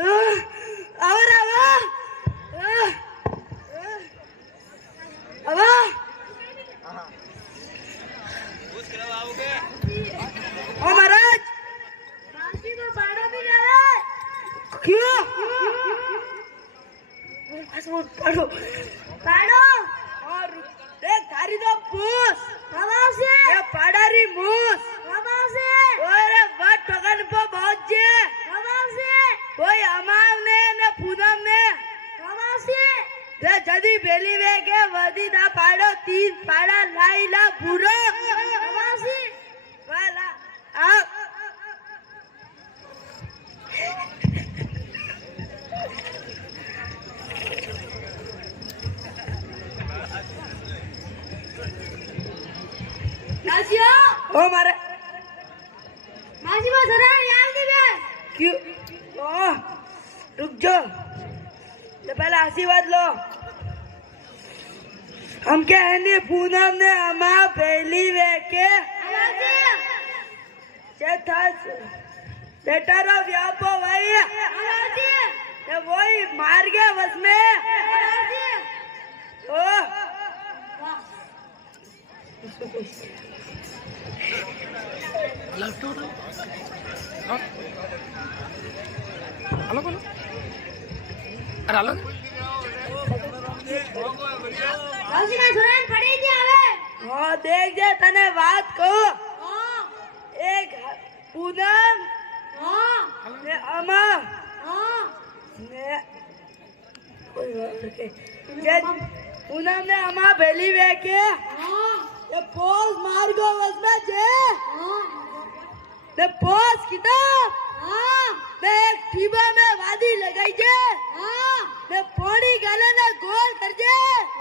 और अब ओ महाराज बाकी में बाड़ा भी ना है क्यों पासपोर्ट पढ़ो और देख थारी तो पूछ हवा से ये पड़ारी मूस हवा से ओरे वट ठगन पे बहुत जे हवा से कोई अमाव ने न पूनम ने हवा से जे जदी बेली वे के वदी दा पाड़ो 3 पाड़ा लाईला पूरो हवा से वाला आ नासियो ओ मारे माजी में जरा यार की बे क्यों ओ रुक जाओ तो पहले आशीर्वाद लो हम क्या है नहीं पूनम ने अमा पहली वे के हवा से चेता बेटा रो व्यापो भाई हवा से तो वही मार गया बस में हवा से ओ हेलो बोलो अरे हेलो नासी ना जरा पड़ी थी आवे हाँ देख जे तने बात को हां एक पूनम हां ने अमा हां ने जे पूनम ने अमा बेली वे के हां ये पोस मार गो बस में जे हां ने पोस किता हां ने एक ठीबा में वादी लगाई जे हां ने पोड़ी गले ने गोल कर जे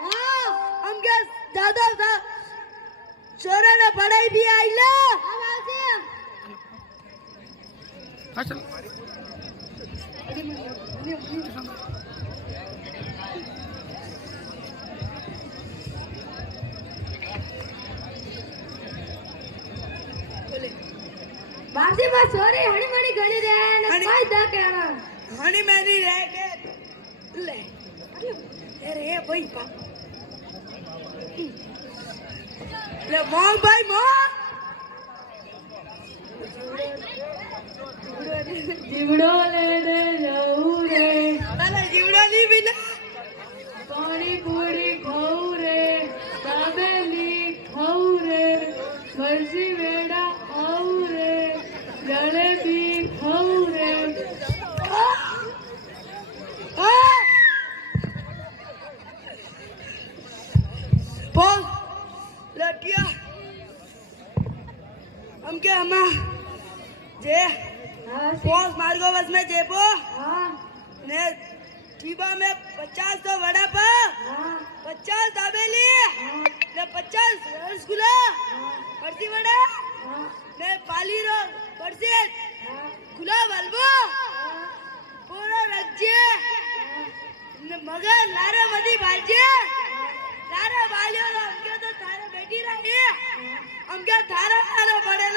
हां हम के ज्यादा था छोरे ने पढ़ाई भी आई लो हवा से हाँ चल बाजी में छोरी हणी मणी गणी रे ने हणी- कोई दा के ना हनी मैनी रह के ले अरे भाई बा ले मोंग भाई मोंग जीवड़ो ले दे लऊ रे ताला जीवड़ा नहीं बिना पानी पूरी खाऊ रे दाबेली खाऊ रे मर्जी वेड़ा आऊ रे जलेबी खाऊ रे बोल लटिया हम क्या हम जे पोस मार्गो बस में जेबो हां ने ठीबा में 50 तो वड़ा पाव हां 50 दाबेली ने 50 रसगुल्ला फर्सी वड़ा ने पाली रो फर्सी गुलाब हलवा पूरा रखजे ने मगर लारे मदी भाजे लारे भालियो हमके तो थारे बैठी रही हमके थारा थारा पड़े